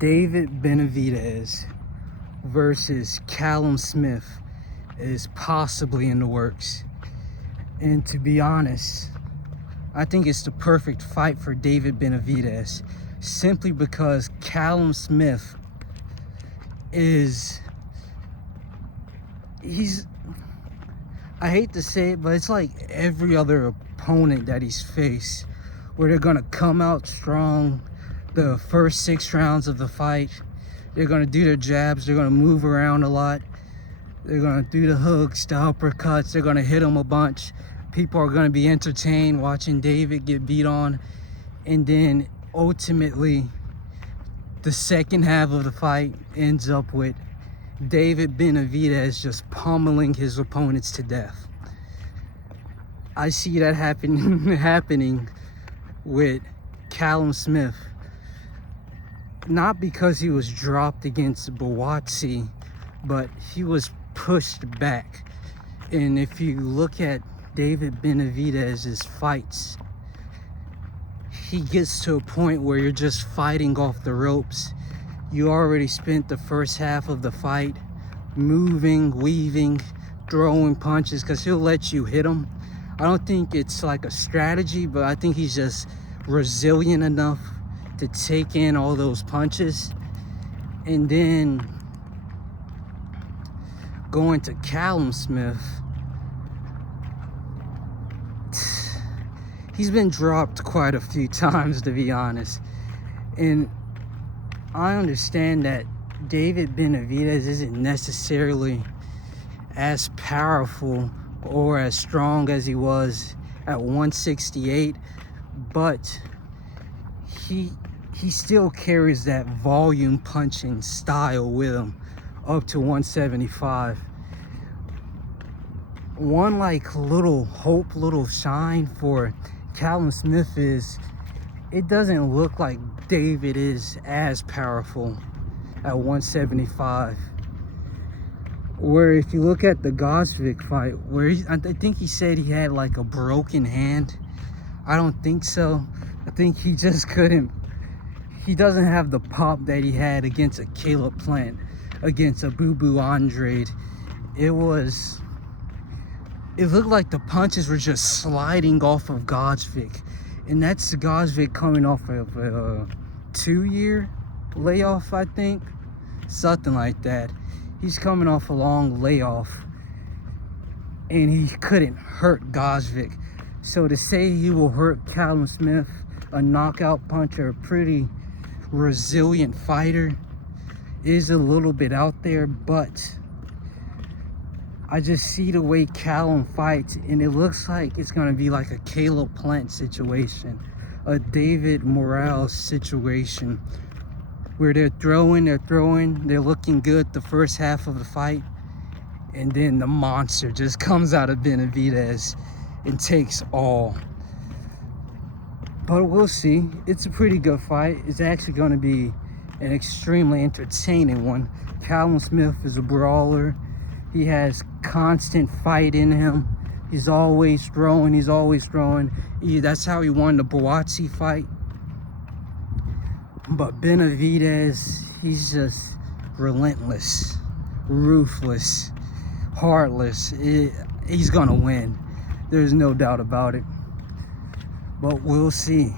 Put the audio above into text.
David Benevidez versus Callum Smith is possibly in the works. And to be honest, I think it's the perfect fight for David Benevidez, simply because Callum Smith I hate to say it, but it's like every other opponent that he's faced, where they're gonna come out strong the first 6 rounds of the fight. They're gonna do their jabs, they're gonna move around a lot, they're gonna do the hooks, the uppercuts, they're gonna hit him a bunch. People are gonna be entertained watching David get beat on, and then ultimately the second half of the fight ends up with David Benevidez just pummeling his opponents to death. I see that happening with Callum Smith, not because he was dropped against Buatsi, but he was pushed back. And if you look at David Benevidez's fights, he gets to a point where you're just fighting off the ropes. You already spent the first half of the fight moving, weaving, throwing punches, because he'll let you hit him. I don't think it's like a strategy, but I think he's just resilient enough to take in all those punches. And then going to Callum Smith, he's been dropped quite a few times, to be honest. And I understand that David Benevidez isn't necessarily as powerful or as strong as he was at 168, but he still carries that volume punching style with him up to 175. One like little hope, little shine for Callum Smith is it doesn't look like David is as powerful at 175. Where if you look at the Gosvick fight, where I think he said he had like a broken hand. I don't think so. I think he just couldn't. He doesn't have the pop that he had against a Caleb Plant, against a Boo Boo Andrade. It looked like the punches were just sliding off of Gosvick. And that's Gosvick coming off of a 2-year layoff, I think. Something like that. He's coming off a long layoff. And he couldn't hurt Gosvick. So to say he will hurt Callum Smith, a knockout puncher, a pretty resilient fighter, is a little bit out there. But I just see the way Callum fights, and it looks like it's going to be like a Caleb Plant situation, a David Morrel situation, where they're throwing, they're looking good the first half of the fight, and then the monster just comes out of Benevidez and takes all. But we'll see. It's a pretty good fight. It's actually going to be an extremely entertaining one. Callum Smith is a brawler. He has constant fight in him. He's always throwing. That's how he won the Buatsi fight. But Benevidez, he's just relentless, ruthless, heartless. He's gonna win. There's no doubt about it. But we'll see.